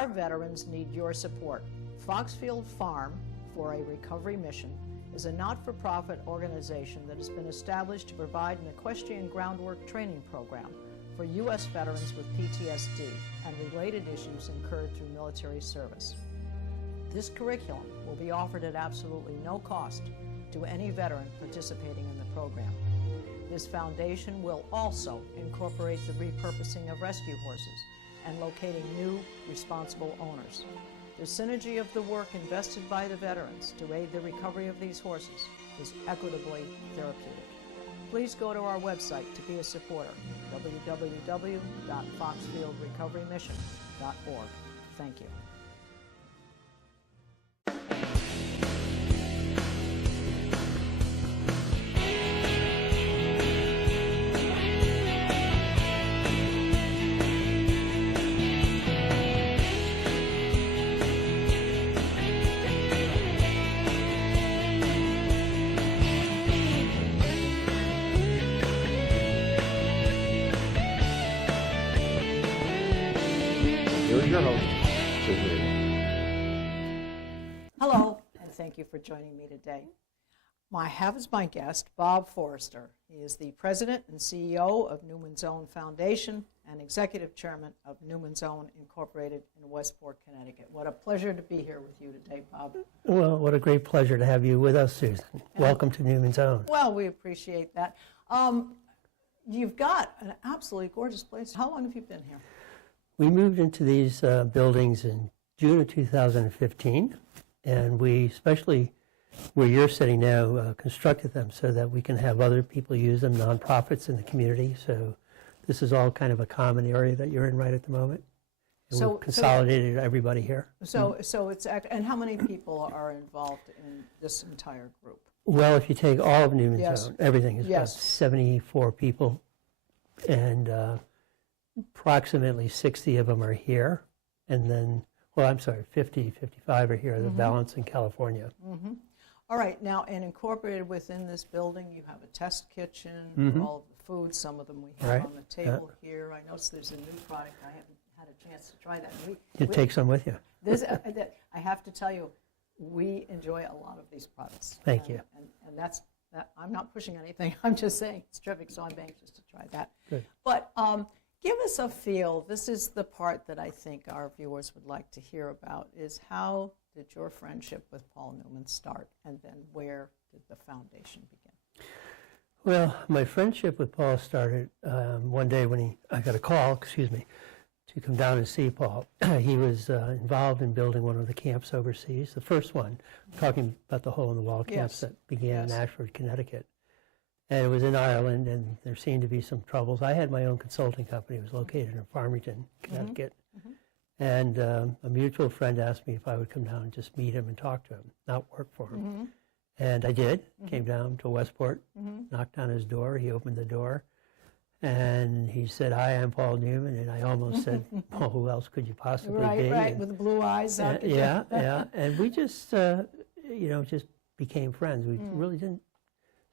our veterans need your support. Foxfield Farm for a Recovery Mission is a not-for-profit organization that has been established to provide an equestrian groundwork training program for U.S. veterans with PTSD and related issues incurred through military service. This curriculum will be offered at absolutely no cost to any veteran participating in the program. This foundation will also incorporate the repurposing of rescue horses and locating new, responsible owners. The synergy of the work invested by the veterans to aid the recovery of these horses is equitably therapeutic. Please go to our website to be a supporter, www.foxfieldrecoverymission.org. Thank you. Your host, Hello, and thank you for joining me today. I have as my guest Bob Forrester. He is the president and CEO of Newman's Own Foundation and executive chairman of Newman's Own Incorporated in Westport, Connecticut. What a pleasure to be here with you today, Bob. Well, what a great pleasure to have you with us, Susan. Welcome to Newman's Own. Well, we appreciate that. You've got an absolutely gorgeous place. How long have you been here? We moved into these buildings in June of 2015, and we, especially where you're sitting now, constructed them so that we can have other people use them, nonprofits in the community. So this is all kind of a common area that you're in right at the moment. And we've consolidated everybody here. So it's, and how many people are involved in this entire group? Well, if you take all of Newman's Own, everything is about Yes. 74 people, and approximately 60 of them are here, and then, well, I'm sorry, 50, 55 are here, the balance in California. Mm-hmm. All right, now, and incorporated within this building, you have a test kitchen for all of the food. Some of them we have on the table here. I noticed there's a new product. I haven't had a chance to try that. You take some with you. This, I have to tell you, we enjoy a lot of these products. Thank you. And that's, I'm not pushing anything. I'm just saying it's terrific, so I'm anxious to try that. Good. But give us a feel. This is the part that I think our viewers would like to hear about, is how did your friendship with Paul Newman start, and then where did the foundation begin? Well, my friendship with Paul started one day when I got a call, to come down and see Paul. He was involved in building one of the camps overseas, the first one, talking about the hole-in-the-wall camps that began in Ashford, Connecticut. And it was in Ireland, and there seemed to be some troubles. I had my own consulting company. It was located in Farmington, Connecticut. And a mutual friend asked me if I would come down and just meet him and talk to him, not work for him. And I did. Came down to Westport, knocked on his door. He opened the door, and he said, "Hi, I'm Paul Newman." And I almost said, "Well, who else could you possibly be?" Right, with the blue eyes. Yeah. And we just, just became friends. We really didn't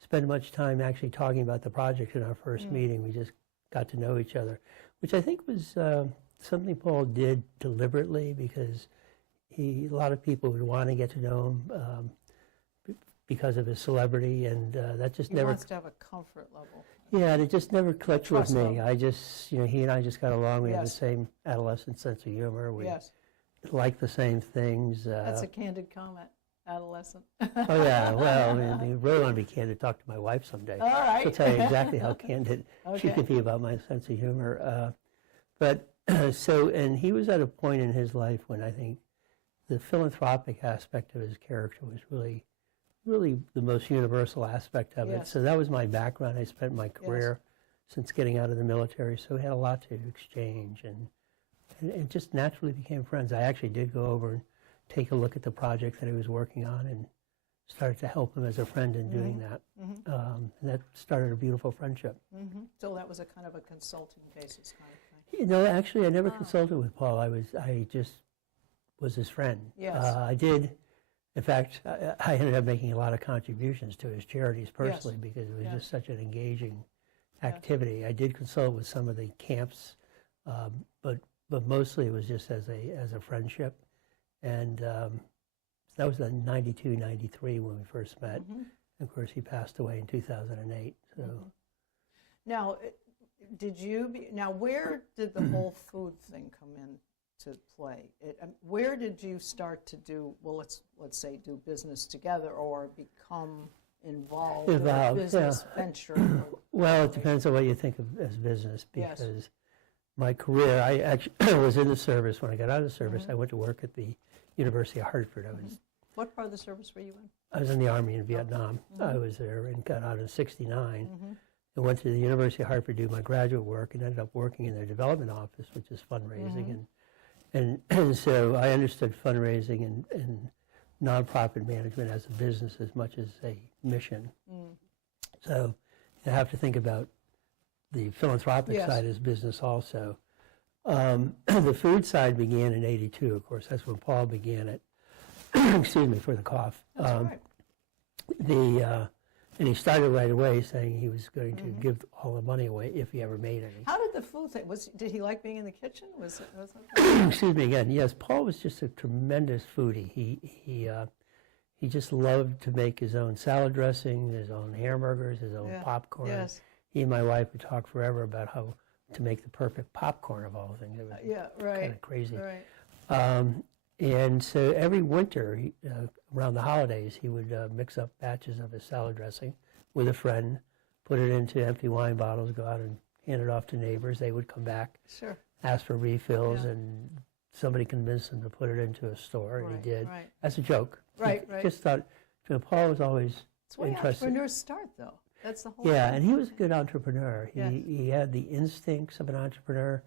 spend much time actually talking about the project in our first meeting. We just got to know each other, which I think was something Paul did deliberately, because a lot of people would want to get to know him because of his celebrity, and that just never... He wants to have a comfort level. Yeah, and it just never clicked with me. Level. I just, he and I just got along. We had the same adolescent sense of humor. We liked the same things. That's a candid comment. Adolescent. Oh, yeah. Well, I mean, you really want to be candid. Talk to my wife someday. All right. She'll tell you exactly how candid she could be about my sense of humor. And he was at a point in his life when I think the philanthropic aspect of his character was really, really the most universal aspect of it. So that was my background. I spent my career since getting out of the military, so we had a lot to exchange, and it just naturally became friends. I actually did go over and take a look at the project that he was working on and started to help him as a friend in doing that. And that started a beautiful friendship. So that was a kind of a consulting basis kind of thing. Actually, I never consulted with Paul. I just was his friend. I did. In fact, I ended up making a lot of contributions to his charities personally because it was just such an engaging activity. I did consult with some of the camps, but but mostly it was just as a friendship. And that was in 92, 93 when we first met. Mm-hmm. Of course, he passed away in 2008. So. Mm-hmm. Now, where did the whole food thing come in to play? Where did you start to do, well, let's say do business together or become involved in a business venture? Well, it depends on what you think of as business, because my career, I actually was in the service. When I got out of the service, I went to work at the University of Hartford. What part of the service were you in? I was in the Army in Vietnam. I was there and got out in '69. I went to the University of Hartford to do my graduate work and ended up working in their development office, which is fundraising. And so I understood fundraising and nonprofit management as a business as much as a mission. So you have to think about the philanthropic side as business also. The food side began in '82, of course. That's when Paul began it. Excuse me for the cough. That's all right. And he started right away saying he was going to give all the money away if he ever made any. How did the food thing, did he like being in the kitchen? Excuse me again. Yes, Paul was just a tremendous foodie. He just loved to make his own salad dressing, his own hamburgers, his own popcorn. Yes. He and my wife would talk forever about how to make the perfect popcorn of all things. It was kind of crazy. Right. And so every winter, around the holidays, he would mix up batches of his salad dressing with a friend, put it into empty wine bottles, go out and hand it off to neighbors. They would come back, ask for refills, and somebody convinced him to put it into a store, and he did. Right. That's a joke. Right. Just thought, Paul was always it's where interested. Entrepreneurs start, though. That's the whole Yeah, thing. and he was a good entrepreneur. He had the instincts of an entrepreneur.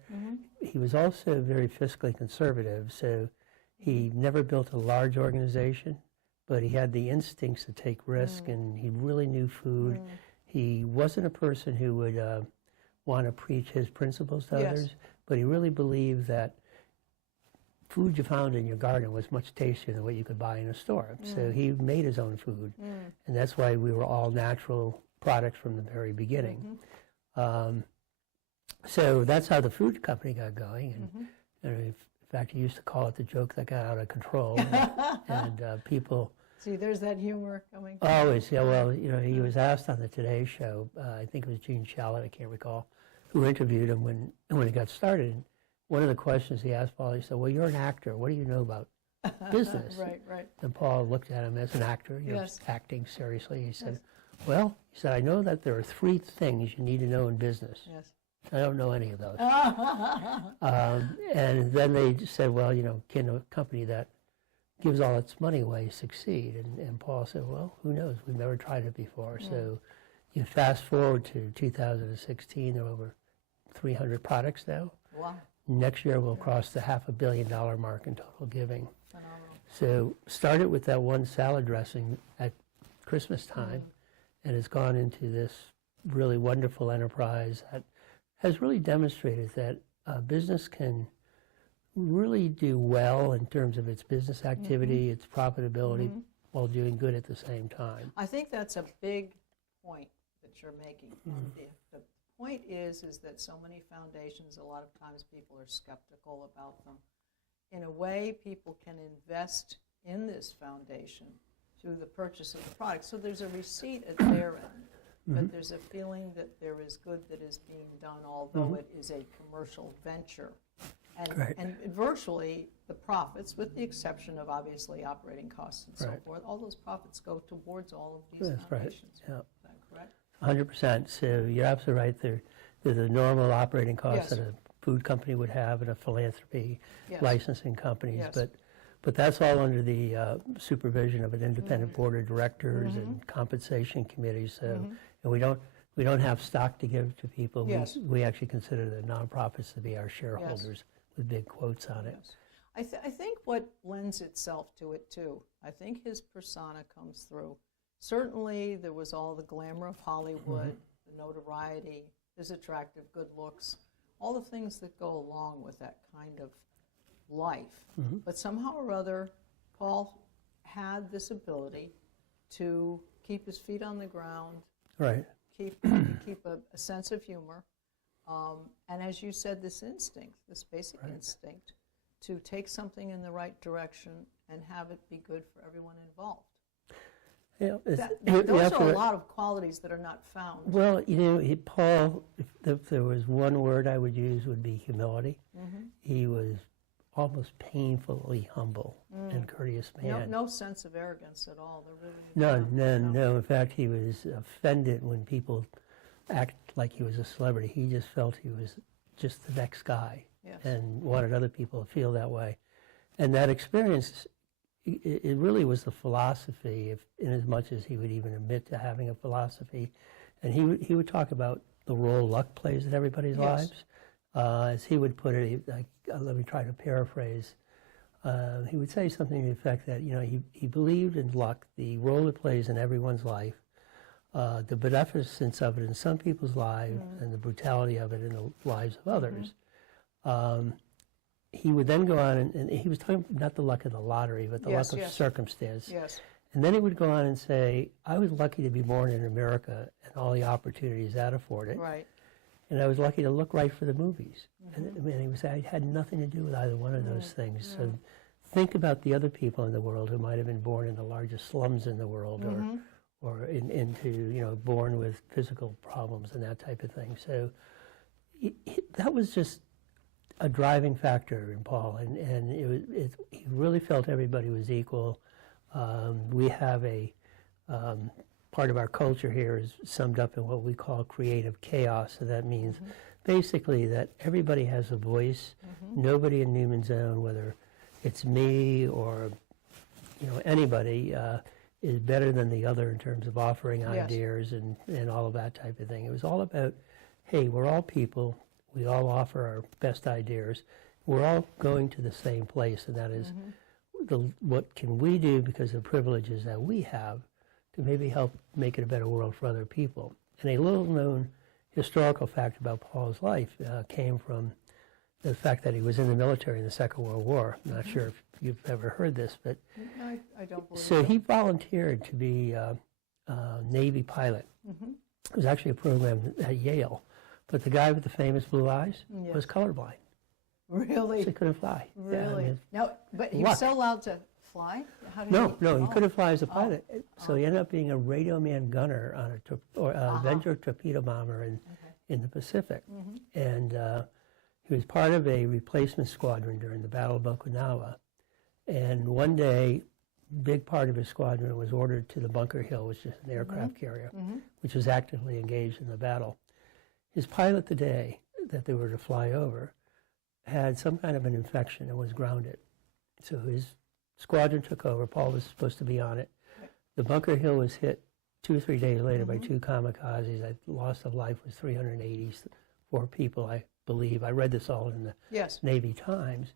He was also very fiscally conservative, so he never built a large organization, but he had the instincts to take risk, and he really knew food. He wasn't a person who would want to preach his principles to others, but he really believed that food you found in your garden was much tastier than what you could buy in a store. So he made his own food, and that's why we were all natural products from the very beginning. So that's how the food company got going, and in fact, he used to call it the joke that got out of control, and people... See, there's that humor coming. Always, yeah. Well, he was asked on the Today Show, I think it was Gene Shalit, I can't recall, who interviewed him when he got started. And one of the questions he asked Paul, he said, well, you're an actor. What do you know about business? Right. And Paul looked at him as an actor, acting seriously. He said, well, I know that there are 3 things you need to know in business. Yes. I don't know any of those. And then they said, well, can a company that gives all its money away succeed? And Paul said, well, who knows? We've never tried it before. So you fast forward to 2016, there are over 300 products now. Wow. Next year we'll cross the $500 million mark in total giving. Phenomenal. So started with that one salad dressing at Christmas time, and it's gone into this really wonderful enterprise that has really demonstrated that business can really do well in terms of its business activity, its profitability, while doing good at the same time. I think that's a big point that you're making. The point is that so many foundations, a lot of times people are skeptical about them. In a way, people can invest in this foundation through the purchase of the product. So there's a receipt at their end. But there's a feeling that there is good that is being done, although it is a commercial venture. And virtually the profits, with the exception of obviously operating costs and so forth, all those profits go towards all of these foundations. Right. Is that correct? 100%. So you're absolutely right. There's the normal operating costs that a food company would have and a philanthropy licensing companies. But that's all under the supervision of an independent board of directors and compensation committees. So and we don't have stock to give to people. We actually consider the nonprofits to be our shareholders with big quotes on it. I think what lends itself to it too, I think his persona comes through. Certainly there was all the glamour of Hollywood, the notoriety, his attractive good looks, all the things that go along with that kind of life. But somehow or other, Paul had this ability to keep his feet on the ground, keep a sense of humor, And as you said, this instinct, this basic instinct, to take something in the right direction and have it be good for everyone involved. Yeah, Those are a lot of qualities that are not found. Well, Paul, if there was one word I would use, would be humility. Mm-hmm. He was almost painfully humble and courteous man. No sense of arrogance at all. No. In fact, he was offended when people act like he was a celebrity. He just felt he was just the next guy, and wanted other people to feel that way. And that experience, it really was the philosophy, in as much as he would even admit to having a philosophy. And he would talk about the role luck plays in everybody's lives. As he would put it, let me try to paraphrase. He would say something to the effect that he believed in luck, the role it plays in everyone's life, the beneficence of it in some people's lives, and the brutality of it in the lives of others. He would then go on, and he was talking not the luck of the lottery, but the luck of circumstance. Yes. And then he would go on and say, I was lucky to be born in America and all the opportunities that afforded. Right. And I was lucky to look right for the movies. And he would say, I had nothing to do with either one of those things. So think about the other people in the world who might have been born in the largest slums in the world, or into born with physical problems and that type of thing. So that was just a driving factor in Paul, and he really felt everybody was equal. We have a part of our culture here is summed up in what we call creative chaos. So that means basically that everybody has a voice. Nobody in Newman's Zone, whether it's me or anybody, is better than the other in terms of offering ideas and all of that type of thing. It was all about, hey, we're all people. We all offer our best ideas. We're all going to the same place, and that is what can we do because of the privileges that we have to maybe help make it a better world for other people. And a little-known historical fact about Paul's life came from the fact that he was in the military in the Second World War. I'm not sure if you've ever heard this, but I don't believe so he volunteered to be a Navy pilot. It was actually a program at Yale. But the guy with the famous blue eyes was colorblind. Really? So he couldn't fly. Really? But he was still allowed to fly? No, he couldn't fly as a pilot. So he ended up being a radio man gunner on a Avenger torpedo bomber in the Pacific. And he was part of a replacement squadron during the Battle of Okinawa. And one day, big part of his squadron was ordered to the Bunker Hill, which is an aircraft carrier, which was actively engaged in the battle. His pilot the day that they were to fly over had some kind of an infection and was grounded. So his squadron took over. Paul was supposed to be on it. The Bunker Hill was hit 2 or 3 days later by 2 kamikazes. The loss of life was 384 people, I believe. I read this all in the Navy Times,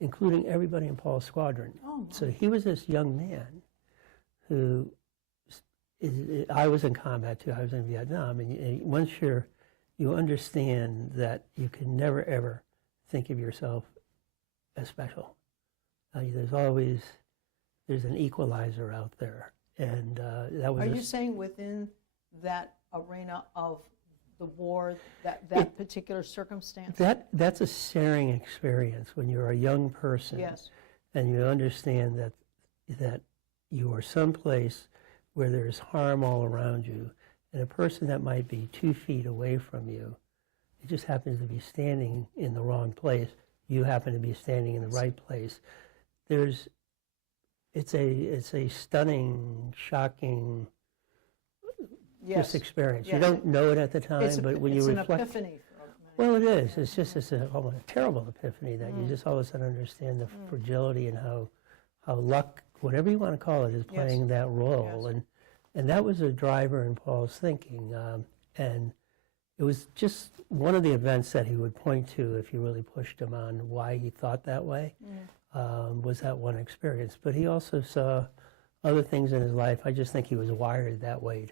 including everybody in Paul's squadron. So he was this young man who, I was in combat too. I was in Vietnam. And once you understand that you can never, ever think of yourself as special. There's an equalizer out there. And that was... Are you saying within that arena of the war, that particular circumstance? That's a searing experience when you're a young person. And you understand that you are someplace where there's harm all around you. And a person that might be 2 feet away from you, it just happens to be standing in the wrong place. You happen to be standing in the right place. It's a stunning, shocking experience. You don't know it at the time, but when you reflect, it's an epiphany. Well, it is. It's just a terrible epiphany that you just all of a sudden understand the fragility and how luck, whatever you want to call it, is playing that role. And that was a driver in Paul's thinking. And it was just one of the events that he would point to if you really pushed him on why he thought that way, was that one experience. But he also saw other things in his life. I just think he was wired that way.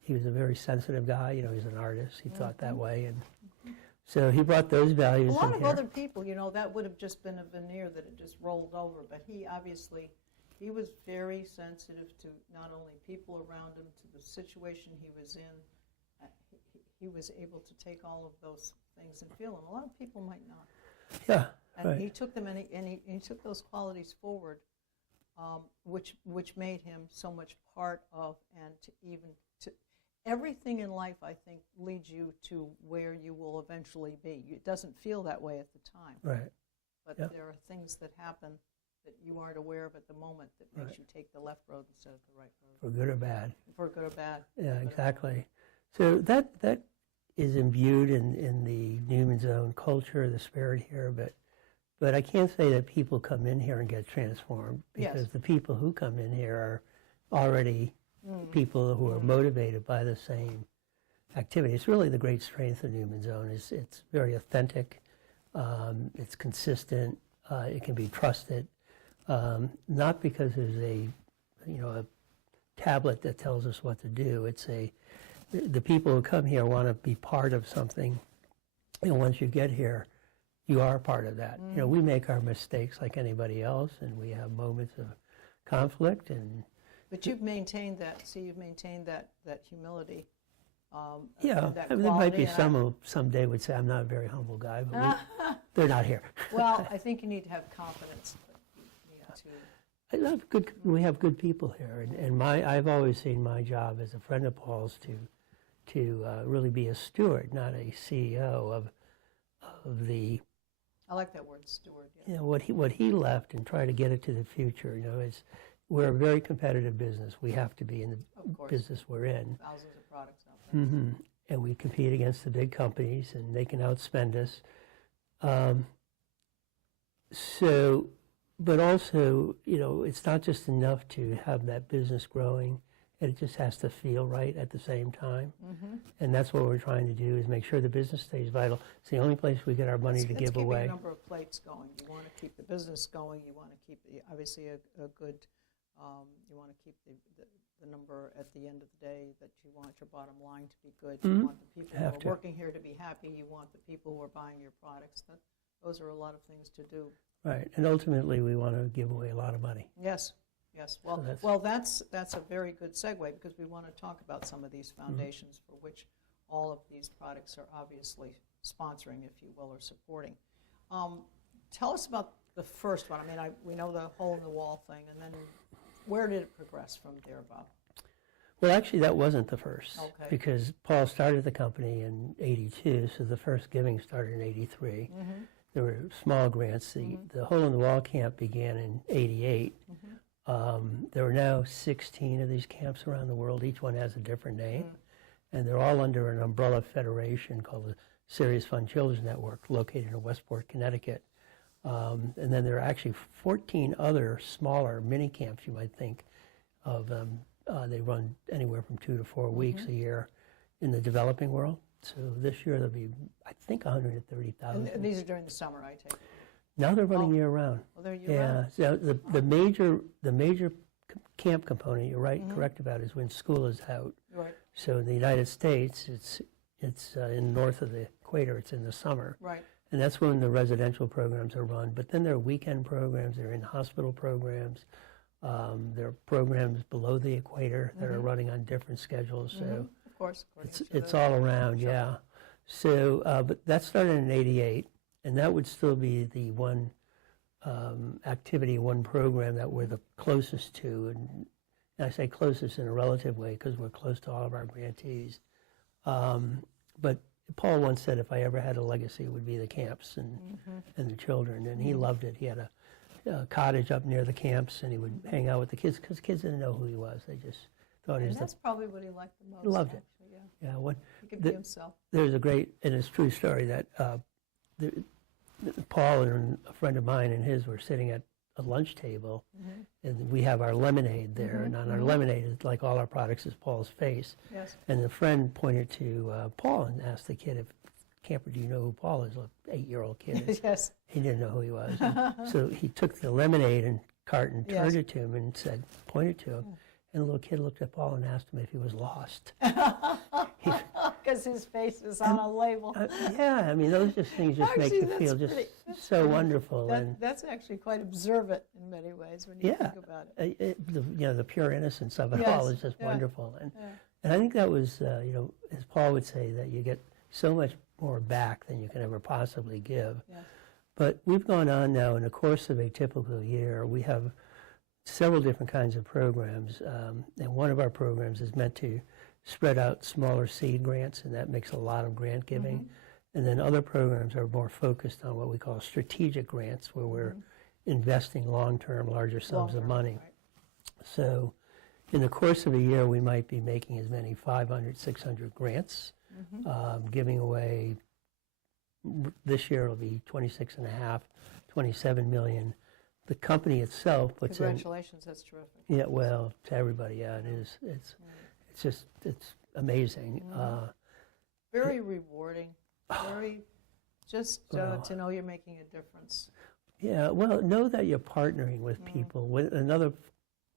He was a very sensitive guy. He's an artist. He thought that way. And so he brought those values in here. A lot of other people, that would have just been a veneer that had just rolled over. But he was very sensitive to not only people around him, to the situation he was in. he was able to take all of those things and feel them. A lot of people might not. Yeah, And right. he took them and he took those qualities forward, which made him so much part of, and to everything in life, I think, leads you to where you will eventually be. It doesn't feel that way at the time. Right. But Yep. there are things that happen that you aren't aware of at the moment that makes Right. you take the left road instead of the right road. For good or bad. For good or bad. Yeah, But- exactly. So that is imbued in the Newman Zone culture, the spirit here, but I can't say that people come in here and get transformed, because Yes. the people who come in here are already people who are motivated by the same activity. It's really the great strength of Newman Zone. It's very authentic, it's consistent, it can be trusted, not because there's a tablet that tells us what to do. The people who come here want to be part of something, and once you get here, you are part of that. We make our mistakes like anybody else, and we have moments of conflict. But you've maintained that. See, you've maintained that humility. Yeah, that there might be quality, some who someday would say I'm not a very humble guy, but they're not here. Well, I think you need to have confidence. But you need to. We have good people here, and I've always seen my job as a friend of Paul's to really be a steward, not a CEO of the. I like that word, steward. Yeah. What he left, and try to get it to the future. We're a very competitive business. We have to be in the business we're in. Thousands of products out there. And we compete against the big companies, and they can outspend us. But also, it's not just enough to have that business growing. It just has to feel right at the same time. And that's what we're trying to do, is make sure the business stays vital. It's the only place we get our money to give away. It's keeping the number of plates going. You want to keep the business going. You want to keep, obviously, a good, you want to keep the number at the end of the day, that you want your bottom line to be good. You want the people who are working here to be happy. You want the people who are buying your products. Those are a lot of things to do. Right, and ultimately we want to give away a lot of money. Yes. Well, that's a very good segue, because we want to talk about some of these foundations for which all of these products are obviously sponsoring, if you will, or supporting. Tell us about the first one. I mean, we know the hole in the wall thing, and then where did it progress from there, Bob? Well, actually, that wasn't the first, Okay. because Paul started the company in '82, so the first giving started in '83. There were small grants. The hole in the wall camp began in '88. There are now 16 of these camps around the world. Each one has a different name, and they're all under an umbrella federation called the Serious Fun Children's Network, located in Westport, Connecticut. And then there are actually 14 other smaller mini camps, you might think of them. They run anywhere from 2 to 4 weeks a year in the developing world. So this year there'll be, I think, 130,000. And these are during the summer, I take it. Now they're running year round. Well, they're year round. So the major camp component you're correct about is when school is out. Right. So in the United States, it's in north of the equator. It's in the summer. Right. And that's when the residential programs are run. But then there are weekend programs, there are in-hospital programs, there are programs below the equator that are running on different schedules. So Of course. it's all around, yeah. So, but that started in '88, and that would still be the one activity, one program that we're the closest to. And I say closest in a relative way because we're close to all of our grantees. But Paul once said if I ever had a legacy, it would be the camps and the children, and he loved it. He had a cottage up near the camps, and he would hang out with the kids because kids didn't know who he was. They just thought he was that's probably what he liked the most. He loved it. Yeah. Yeah, He could be himself. there's a great, and it's a true story, that Paul and a friend of mine and his were sitting at a lunch table, and we have our lemonade there, and on our lemonade, is like all our products, is Paul's face. Yes. And the friend pointed to Paul and asked the kid, "Camper, do you know who Paul is?" An 8-year-old kid. Yes. He didn't know who he was. So he took the lemonade and carton, turned Yes. it to him, and said, pointed to him. And the little kid looked at Paul and asked him if he was lost. Because his face is on a label. Yeah, I mean, those just things just make Actually, you that's feel just pretty- so wonderful. That's actually quite observant in many ways when you think about it. The pure innocence of it Yes, all is just yeah, wonderful. And And I think that was, as Paul would say, that you get so much more back than you can ever possibly give. Yes. But we've gone on now in the course of a typical year. We have several different kinds of programs, and one of our programs is meant to spread out smaller seed grants, and that makes a lot of grant giving. And then other programs are more focused on what we call strategic grants, where we're investing long-term, larger sums of money. Right. So in the course of a year, we might be making as many 500, 600 grants, giving away, this year it'll be 26.5, 27 million. The company itself puts Congratulations, that's terrific. Yeah, well, to everybody, yeah, it is. It's amazing. Very rewarding, very, just to know you're making a difference. Yeah, well, know that you're partnering with people. Another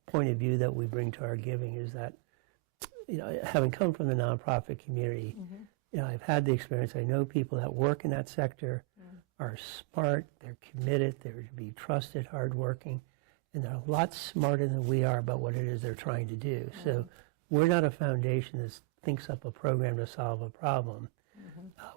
point of view that we bring to our giving is that, having come from the nonprofit community, I've had the experience. I know people that work in that sector are smart, they're committed, they're to be trusted, hardworking, and they're a lot smarter than we are about what it is they're trying to do. So we're not a foundation that thinks up a program to solve a problem.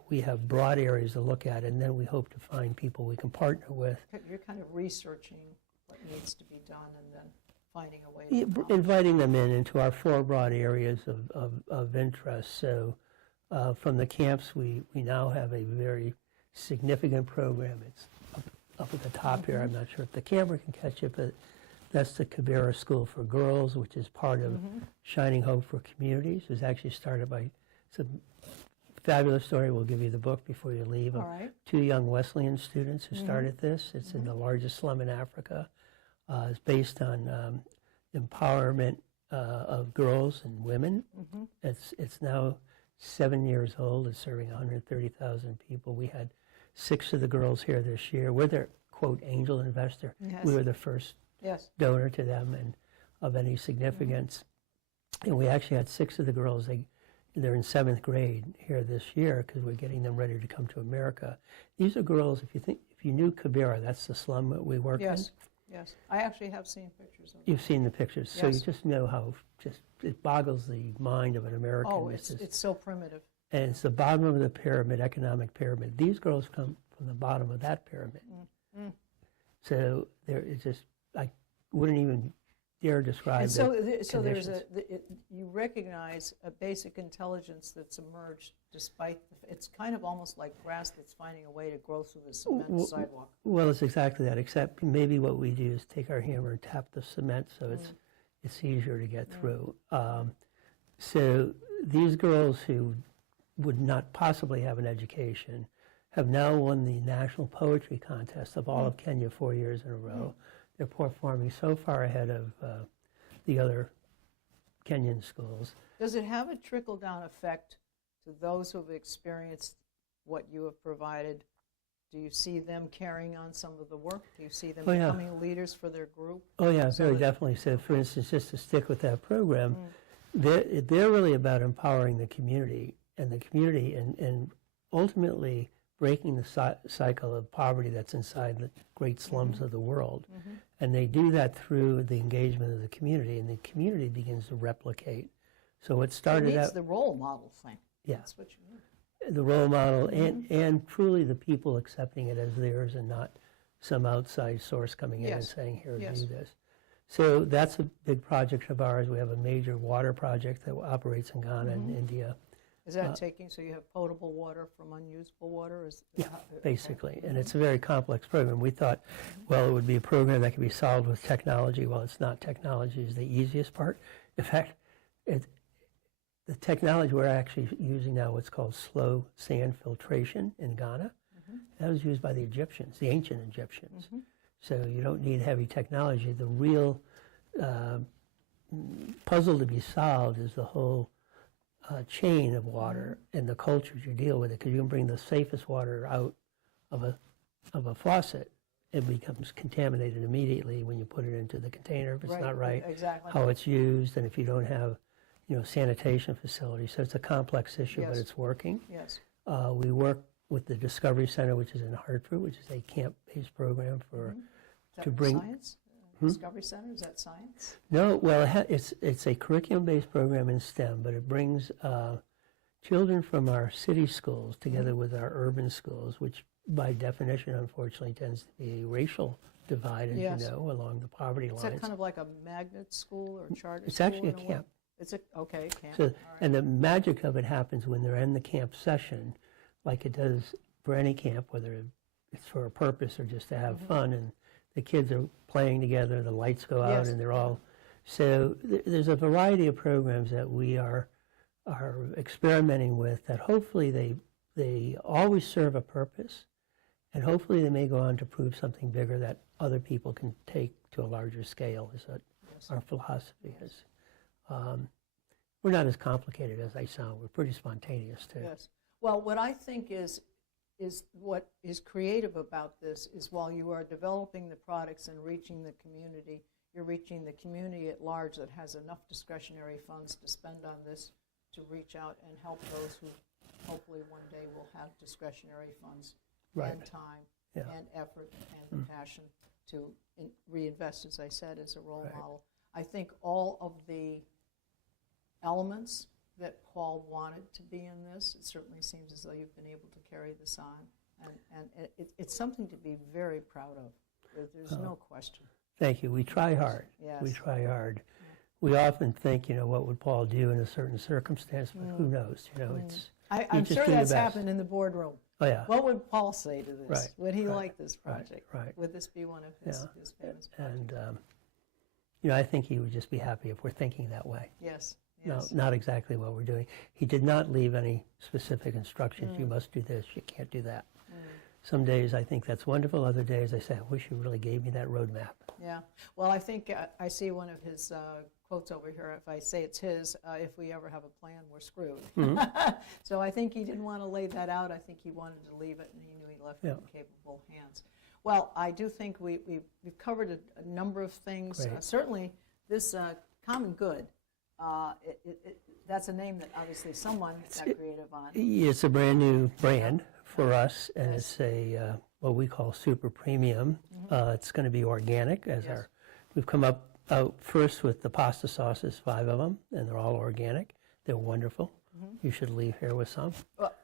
We have broad areas to look at, and then we hope to find people we can partner with. You're kind of researching what needs to be done and then finding a way to inviting them into our 4 broad areas of interest. So from the camps, we now have a very significant program. It's up at the top here. I'm not sure if the camera can catch it, but that's the Cabarrus School for Girls, which is part of Shining Hope for Communities. It was actually started by, it's a fabulous story. We'll give you the book before you leave. All right. 2 young Wesleyan students who started this. It's in the largest slum in Africa. It's based on empowerment of girls and women. It's now 7 years old. It's serving 130,000 people. We had 6 of the girls here this year. We're their, quote, angel investor. Yes. We were the first donor to them and of any significance. And we actually had 6 of the girls. They're in 7th grade here this year because we're getting them ready to come to America. These are girls, if you knew Cabarrus, that's the slum that we work in. Yes, I actually have seen pictures of it. You've seen the pictures, so you just know how it boggles the mind of an American. Oh, it's so primitive. And it's the bottom of the pyramid, economic pyramid. These girls come from the bottom of that pyramid. So I wouldn't even dare describe. And so there's you recognize a basic intelligence that's emerged despite it's kind of almost like grass that's finding a way to grow through the cement sidewalk. Well, it's exactly that. Except maybe what we do is take our hammer and tap the cement, so it's easier to get through. So these girls who would not possibly have an education have now won the national poetry contest of all of Kenya 4 years in a row. They're performing so far ahead of the other Kenyan schools. Does it have a trickle-down effect to those who have experienced what you have provided? Do you see them carrying on some of the work? Do you see them becoming leaders for their group? Oh yeah, very definitely. So for instance, just to stick with that program, they're really about empowering the community and ultimately breaking the cycle of poverty that's inside the great slums of the world. And they do that through the engagement of the community, and the community begins to replicate. So it started out... It's the role model thing. Yeah. That's what you mean. The role model and truly the people accepting it as theirs and not some outside source coming in and saying, here, do this. So that's a big project of ours. We have a major water project that operates in Ghana and India. Is that so you have potable water from unusable water? Basically, and it's a very complex program. We thought, well, it would be a program that could be solved with technology. Well, it's not. Technology is the easiest part. In fact, the technology we're actually using now, what's called slow sand filtration in Ghana, that was used by the Egyptians, the ancient Egyptians. So you don't need heavy technology. The real puzzle to be solved is the whole chain of water and the cultures you deal with it, because you can bring the safest water out of a faucet. It becomes contaminated immediately when you put it into the container if it's not right. Exactly. How it's used, and if you don't have, sanitation facilities. So it's a complex issue, but it's working. Yes. We work with the Discovery Center, which is in Hartford, which is a camp-based program to bring science? Discovery Center? Is that science? No, well, it's a curriculum-based program in STEM, but it brings children from our city schools together with our urban schools, which by definition, unfortunately, tends to be a racial divide, as you know, along the poverty lines. Is that kind of like a magnet school or charter It's school? It's actually a camp. It's okay, camp. So, and the magic of it happens when they're in the camp session, like it does for any camp, whether it's for a purpose or just to have fun, and the kids are playing together, the lights go out, and they're all... So there's a variety of programs that we are experimenting with that hopefully they always serve a purpose, and hopefully they may go on to prove something bigger that other people can take to a larger scale, is what our philosophy is. We're not as complicated as I sound. We're pretty spontaneous, too. Yes. Well, what I think is what is creative about this is while you are developing the products and reaching the community, you're reaching the community at large that has enough discretionary funds to spend on this to reach out and help those who hopefully one day will have discretionary funds and time and effort and the passion to reinvest, as I said, as a role model. I think all of the elements that Paul wanted to be in this, it certainly seems as though you've been able to carry this on, and it's something to be very proud of. There's no question. Thank you. We try hard. Yes. We try hard. We often think, what would Paul do in a certain circumstance, but who knows? I'm sure that's happened in the boardroom. Oh, yeah. What would Paul say to this? Right. Would he like this project? Right. Would this be one of his famous projects? And, I think he would just be happy if we're thinking that way. Yes. No, not exactly what we're doing. He did not leave any specific instructions. You must do this. You can't do that. Some days I think that's wonderful. Other days I say, I wish you really gave me that roadmap. Yeah. Well, I think I see one of his quotes over here. If I say it's his, if we ever have a plan, we're screwed. So I think he didn't want to lay that out. I think he wanted to leave it, and he knew he left it in capable hands. Well, I do think we've covered a number of things. Certainly, this Common Good. That's a name that obviously someone got creative on. It's a brand new brand for us, and it's a what we call super premium. It's going to be organic, as we've come out first with the pasta sauces, 5 of them, and they're all organic. They're wonderful. You should leave here with some. Well,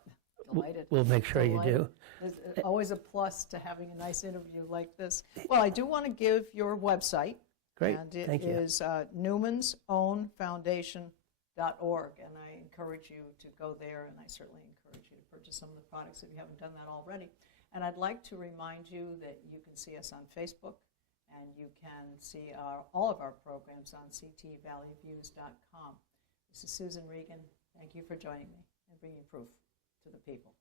delighted. We'll make sure you do. It's always a plus to having a nice interview like this. Well, I do want to give your website. Great. And it Thank you. is newmansownfoundation.org, and I encourage you to go there, and I certainly encourage you to purchase some of the products if you haven't done that already. And I'd like to remind you that you can see us on Facebook, and you can see all of our programs on ctvalleyviews.com. This is Susan Regan. Thank you for joining me and bringing proof to the people.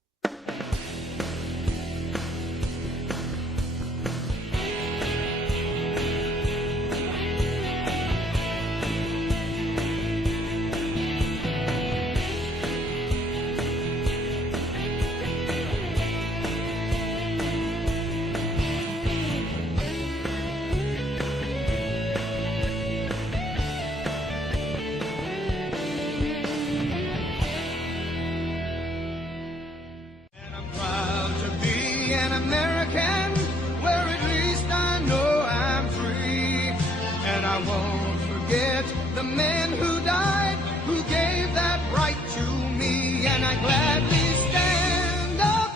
The men who died, who gave that right to me, and I gladly stand up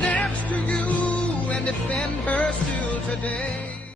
next to you and defend her still today.